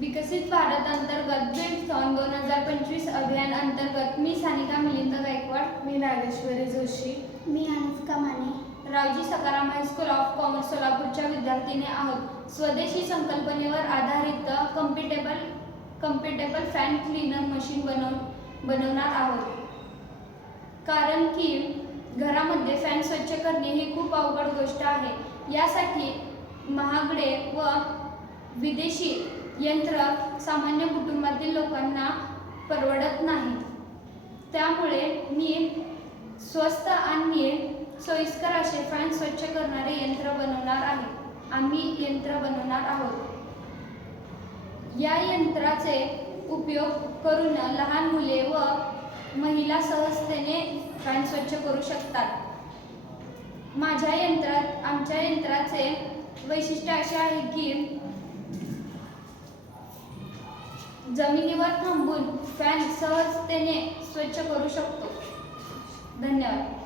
विकसित भारत अंतर्गत बिल्डथॉन 2025 अभियान अंतर्गत मी सानिका मिलिंद गायकवाड, मी नागेश्वरी जोशी, मी Anushka Mane, Raoji Sakaram high school of commerce सोलापूरच्या विद्यार्थिनी आहोत. स्वदेशी संकल्पनेवर आधारित कम्प्युटेबल फॅन क्लीनर मशीन बनवणार आहोत. कारण की घरामध्ये फॅन स्वच्छ करणे ही खूप अवघड गोष्ट आहे. यासाठी महागडे व विदेशी यंत्र सामान्य कुटुंबातील लोकांना परवडत नाही. त्यामुळे मी स्वस्त आणि सोयीस्कर असे फॅन स्वच्छ करणारे आम्ही यंत्र बनवणार आहोत. या यंत्राचे उपयोग करून लहान मुले व महिला सहजतेने फॅन स्वच्छ करू शकतात. आमच्या यंत्राचे वैशिष्ट्य असे आहे की जमिनीवर थांबून फॅन सहजतेने स्वच्छ करू शकतो. धन्यवाद.